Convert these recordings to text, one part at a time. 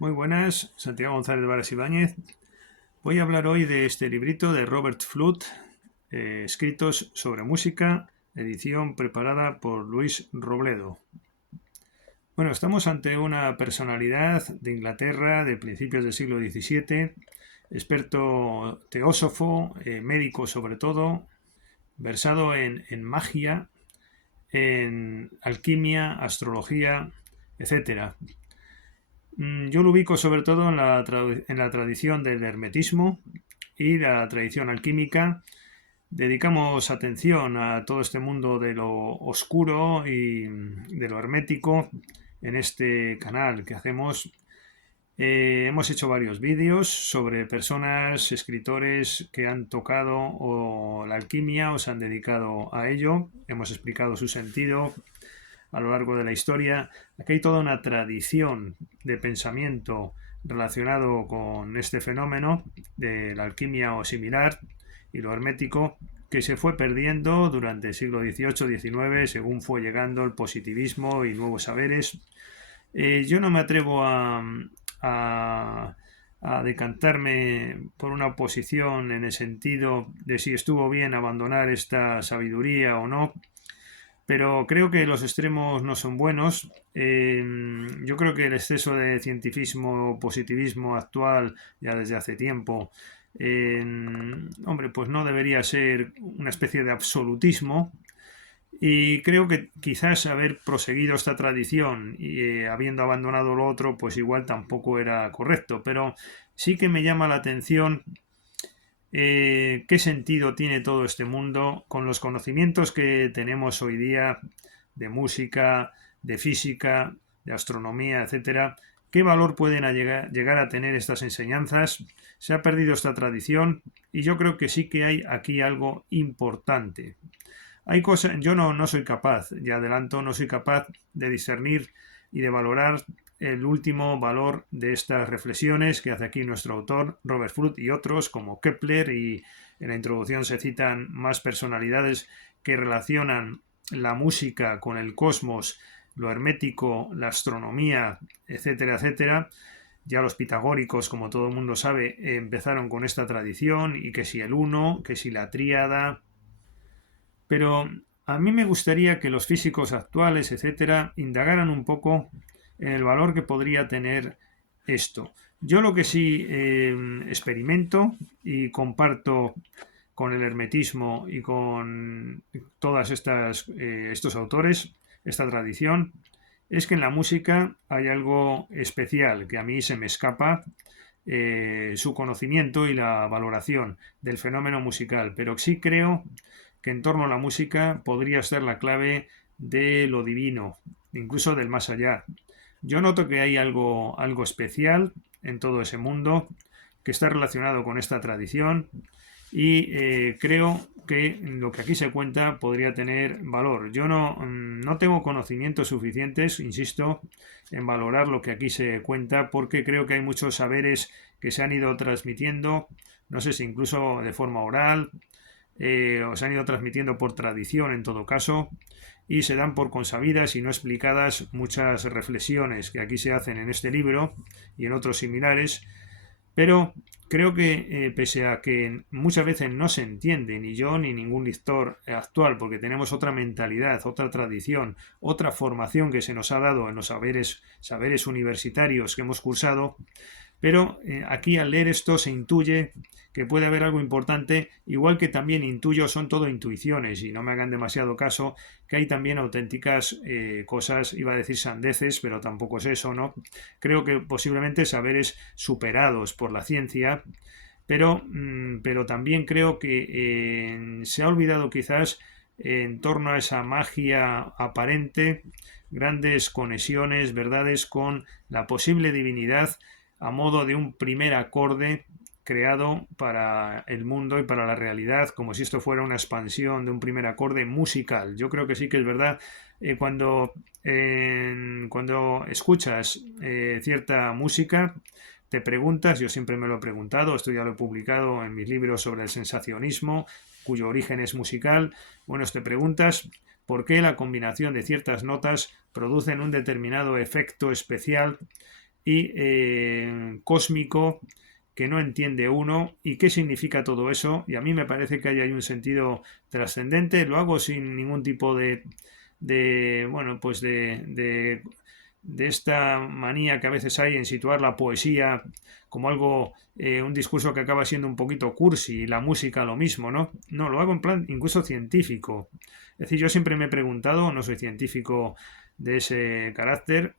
Muy buenas, Santiago González de Varas Ibáñez. Voy a hablar hoy de este librito de Robert Fludd, Escritos sobre música, edición preparada por Luis Robledo. Bueno, estamos ante una personalidad de Inglaterra de principios del siglo XVII, experto teósofo, médico sobre todo, versado en magia, en alquimia, astrología, etcétera. Yo lo ubico sobre todo en la tradición del hermetismo y la tradición alquímica. Dedicamos atención a todo este mundo de lo oscuro y de lo hermético en este canal que hacemos. Hemos hecho varios vídeos sobre personas, escritores que han tocado o la alquimia o se han dedicado a ello. Hemos explicado su sentido a lo largo de la historia. Aquí hay toda una tradición de pensamiento relacionado con este fenómeno de la alquimia o similar y lo hermético que se fue perdiendo durante el siglo XVIII-XIX según fue llegando el positivismo y nuevos saberes. Yo no me atrevo a, a decantarme por una posición en el sentido de si estuvo bien abandonar esta sabiduría o no, pero creo que los extremos no son buenos. Yo creo que el exceso de cientifismo, positivismo actual, ya desde hace tiempo, hombre, pues no debería ser una especie de absolutismo. Y creo que quizás haber proseguido esta tradición y habiendo abandonado lo otro, pues igual tampoco era correcto. Pero sí que me llama la atención qué sentido tiene todo este mundo con los conocimientos que tenemos hoy día de música, de física, de astronomía, etcétera. ¿Qué valor pueden llegar a tener estas enseñanzas? Se ha perdido esta tradición y yo creo que sí que hay aquí algo importante. Hay cosas, yo no soy capaz, ya adelanto, no soy capaz de discernir y de valorar el último valor de estas reflexiones que hace aquí nuestro autor, Robert Fludd, y otros como Kepler, y en la introducción se citan más personalidades que relacionan la música con el cosmos, lo hermético, la astronomía, etcétera, etcétera. Ya los pitagóricos, como todo el mundo sabe, empezaron con esta tradición, y que si el uno, que si la tríada, pero a mí me gustaría que los físicos actuales, etcétera, indagaran un poco en el valor que podría tener esto. Yo lo que sí experimento y comparto con el hermetismo y con todas estos autores, esta tradición, es que en la música hay algo especial que a mí se me escapa, su conocimiento y la valoración del fenómeno musical, pero sí creo que en torno a la música podría ser la clave de lo divino, incluso del más allá. Yo noto que hay algo especial en todo ese mundo que está relacionado con esta tradición y creo que lo que aquí se cuenta podría tener valor. Yo no tengo conocimientos suficientes, insisto, en valorar lo que aquí se cuenta porque creo que hay muchos saberes que se han ido transmitiendo, no sé si incluso de forma oral, o se han ido transmitiendo por tradición en todo caso, y se dan por consabidas y no explicadas muchas reflexiones que aquí se hacen en este libro y en otros similares, pero creo que pese a que muchas veces no se entiende ni yo ni ningún lector actual, porque tenemos otra mentalidad, otra tradición, otra formación que se nos ha dado en los saberes universitarios que hemos cursado, pero aquí al leer esto se intuye que puede haber algo importante, igual que también intuyo, son todo intuiciones y no me hagan demasiado caso, que hay también auténticas cosas, iba a decir sandeces, pero tampoco es eso, ¿no? Creo que posiblemente saberes superados por la ciencia, pero también creo que se ha olvidado quizás en torno a esa magia aparente, grandes conexiones, verdades con la posible divinidad a modo de un primer acorde creado para el mundo y para la realidad, como si esto fuera una expansión de un primer acorde musical. Yo creo que sí que es verdad. Cuando escuchas cierta música, te preguntas, yo siempre me lo he preguntado, esto ya lo he publicado en mis libros sobre el sensacionismo, cuyo origen es musical, bueno, te preguntas por qué la combinación de ciertas notas producen un determinado efecto especial y cósmico que no entiende uno y qué significa todo eso. Y a mí me parece que hay un sentido trascendente. Lo hago sin ningún tipo bueno, pues de esta manía que a veces hay en situar la poesía como algo, un discurso que acaba siendo un poquito cursi y la música lo mismo, ¿no? No, lo hago en plan incluso científico. Es decir, yo siempre me he preguntado, no soy científico de ese carácter,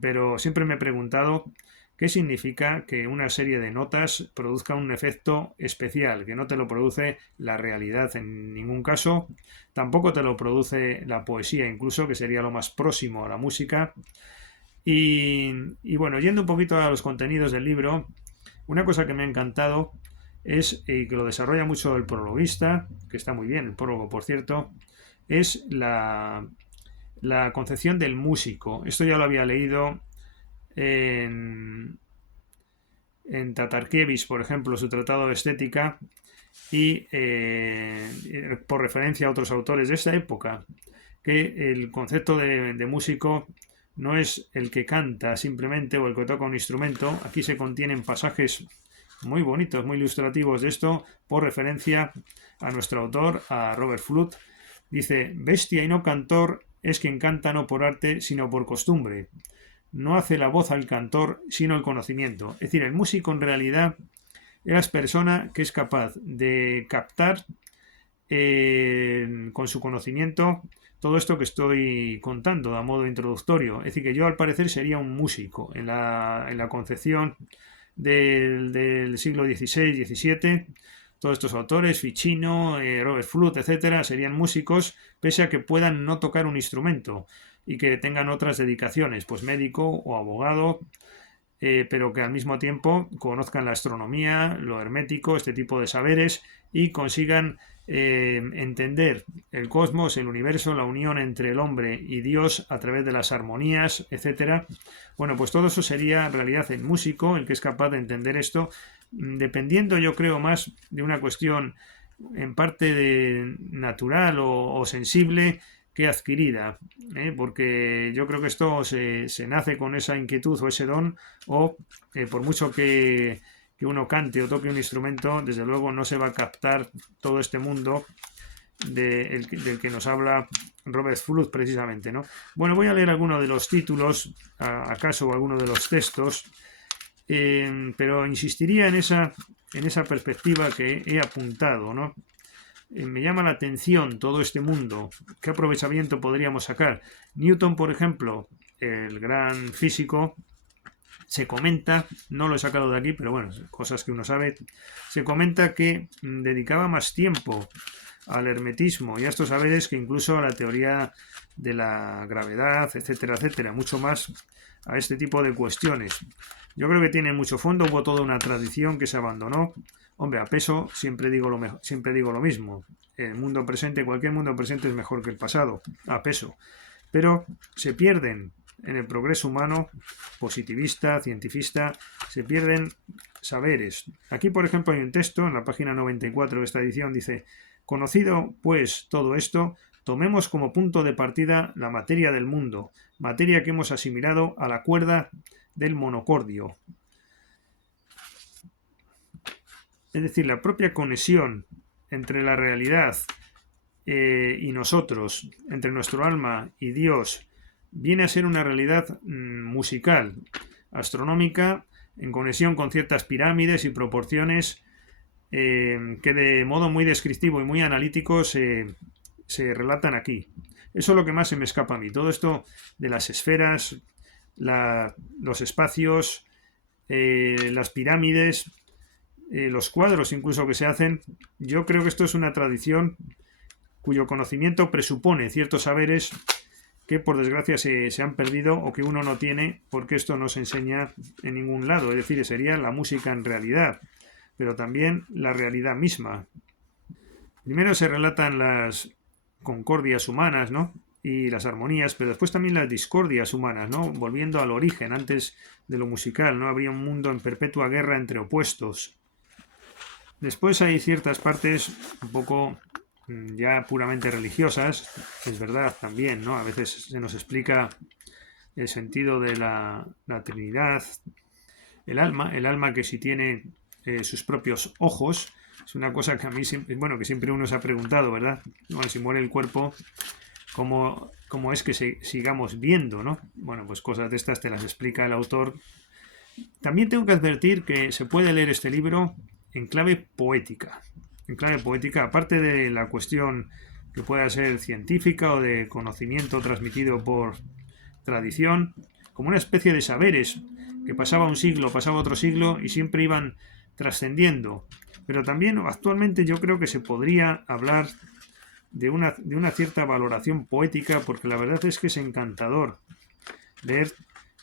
pero siempre me he preguntado qué significa que una serie de notas produzca un efecto especial, que no te lo produce la realidad en ningún caso, tampoco te lo produce la poesía, incluso, que sería lo más próximo a la música. Y bueno, yendo un poquito a los contenidos del libro, una cosa que me ha encantado es, y que lo desarrolla mucho el prologuista, que está muy bien, el prólogo por cierto, es la concepción del músico. Esto ya lo había leído en, en Tatarkiewicz, por ejemplo, su tratado de estética, y por referencia a otros autores de esta época, que el concepto de músico no es el que canta simplemente o el que toca un instrumento. Aquí se contienen pasajes muy bonitos, muy ilustrativos de esto, por referencia a nuestro autor, a Robert Fludd. Dice: bestia y no cantor es quien canta no por arte, sino por costumbre. No hace la voz al cantor, sino el conocimiento. Es decir, el músico en realidad es la persona que es capaz de captar con su conocimiento todo esto que estoy contando a modo introductorio. Es decir, que yo al parecer sería un músico en la concepción del siglo XVI, XVII. Todos estos autores, Ficino, Robert Fludd, etcétera, serían músicos, pese a que puedan no tocar un instrumento y que tengan otras dedicaciones, pues médico o abogado, pero que al mismo tiempo conozcan la astronomía, lo hermético, este tipo de saberes, y consigan entender el cosmos, el universo, la unión entre el hombre y Dios a través de las armonías, etcétera. Bueno, pues todo eso sería en realidad el músico, el que es capaz de entender esto, dependiendo, yo creo, más de una cuestión en parte natural o sensible que adquirida, porque yo creo que esto se nace con esa inquietud o ese don, o por mucho que uno cante o toque un instrumento, desde luego no se va a captar todo este mundo del que nos habla Robert Fludd precisamente, ¿no? Bueno, voy a leer algunos de los títulos, acaso algunos de los textos, pero insistiría en esa perspectiva que he apuntado, ¿no? Me llama la atención todo este mundo. ¿Qué aprovechamiento podríamos sacar? Newton, por ejemplo, el gran físico, se comenta, no lo he sacado de aquí, pero bueno, cosas que uno sabe, se comenta que dedicaba más tiempo al hermetismo y a estos saberes que incluso a la teoría de la gravedad, etcétera, etcétera, mucho más a este tipo de cuestiones. Yo creo que tiene mucho fondo, hubo toda una tradición que se abandonó. Hombre, a peso siempre digo lo mismo. El mundo presente, cualquier mundo presente es mejor que el pasado, a peso. Pero se pierden en el progreso humano, positivista, cientifista, se pierden saberes. Aquí, por ejemplo, hay un texto en la página 94 de esta edición, dice: conocido, pues, todo esto, tomemos como punto de partida la materia del mundo, materia que hemos asimilado a la cuerda del monocordio. Es decir, la propia conexión entre la realidad y nosotros, entre nuestro alma y Dios, viene a ser una realidad musical, astronómica, en conexión con ciertas pirámides y proporciones que de modo muy descriptivo y muy analítico se relatan aquí. Eso es lo que más se me escapa a mí. Todo esto de las esferas, los espacios, las pirámides, los cuadros incluso que se hacen, yo creo que esto es una tradición cuyo conocimiento presupone ciertos saberes que por desgracia se han perdido o que uno no tiene porque esto no se enseña en ningún lado. Es decir, sería la música en realidad, pero también la realidad misma. Primero se relatan las concordias humanas, ¿no? Y las armonías, pero después también las discordias humanas, ¿no? Volviendo al origen, antes de lo musical, ¿no? Habría un mundo en perpetua guerra entre opuestos. Después hay ciertas partes un poco ya puramente religiosas, es verdad también, ¿no? A veces se nos explica el sentido de la Trinidad, el alma que si tiene sus propios ojos, es una cosa que a mí siempre, bueno, que siempre uno se ha preguntado, ¿verdad? Bueno, si muere el cuerpo, ¿cómo es que sigamos viendo, ¿no? Bueno, pues cosas de estas te las explica el autor. También tengo que advertir que se puede leer este libro en clave poética. En clave poética, aparte de la cuestión que pueda ser científica o de conocimiento transmitido por tradición, como una especie de saberes que pasaba un siglo, pasaba otro siglo y siempre iban trascendiendo. Pero también actualmente yo creo que se podría hablar de una cierta valoración poética, porque la verdad es que es encantador leer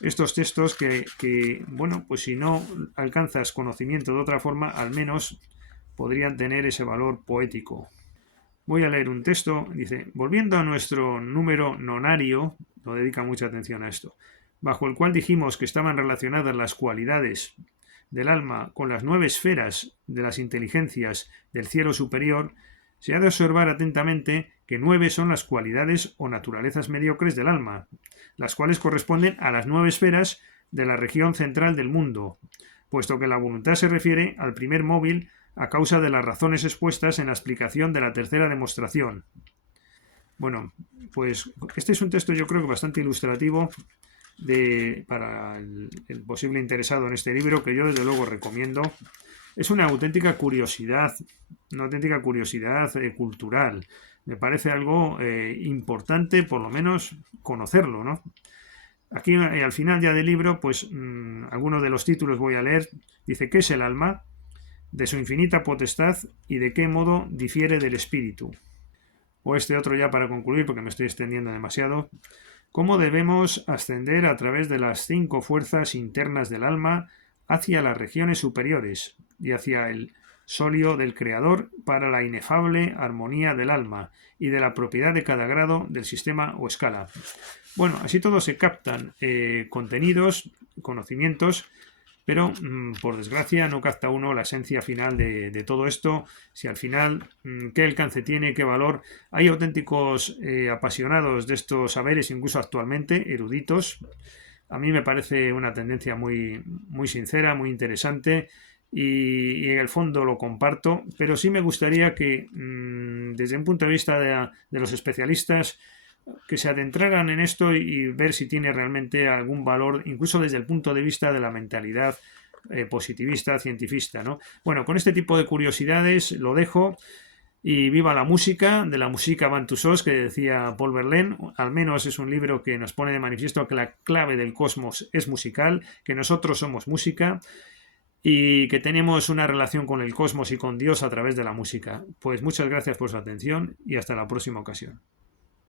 estos textos que, bueno, pues si no alcanzas conocimiento de otra forma, al menos podrían tener ese valor poético. Voy a leer un texto, dice, volviendo a nuestro número nonario, no dedica mucha atención a esto, bajo el cual dijimos que estaban relacionadas las cualidades del alma con las 9 esferas de las inteligencias del cielo superior, se ha de observar atentamente que 9 son las cualidades o naturalezas mediocres del alma, las cuales corresponden a las 9 esferas de la región central del mundo, puesto que la voluntad se refiere al primer móvil a causa de las razones expuestas en la explicación de la tercera demostración. Bueno, pues este es un texto yo creo que bastante ilustrativo para el posible interesado en este libro, que yo desde luego recomiendo. Es una auténtica curiosidad cultural. Me parece algo importante, por lo menos, conocerlo, ¿no? Aquí al final ya del libro, pues algunos de los títulos voy a leer. Dice, ¿qué es el alma? De su infinita potestad y de qué modo difiere del espíritu. O este otro ya para concluir, porque me estoy extendiendo demasiado. ¿Cómo debemos ascender a través de las 5 fuerzas internas del alma hacia las regiones superiores y hacia el solio del Creador para la inefable armonía del alma y de la propiedad de cada grado del sistema o escala? Bueno, así todos se captan contenidos, conocimientos, pero por desgracia no capta uno la esencia final de todo esto. Si al final, ¿qué alcance tiene? ¿Qué valor? Hay auténticos apasionados de estos saberes, incluso actualmente, eruditos. A mí me parece una tendencia muy, muy sincera, muy interesante y en el fondo lo comparto, pero sí me gustaría que desde un punto de vista de los especialistas que se adentraran en esto y ver si tiene realmente algún valor, incluso desde el punto de vista de la mentalidad positivista, cientifista, ¿no? Bueno, con este tipo de curiosidades lo dejo y viva la música, de la música van tus sos, que decía Paul Verlaine. Al menos es un libro que nos pone de manifiesto que la clave del cosmos es musical, que nosotros somos música y que tenemos una relación con el cosmos y con Dios a través de la música. Pues muchas gracias por su atención y hasta la próxima ocasión.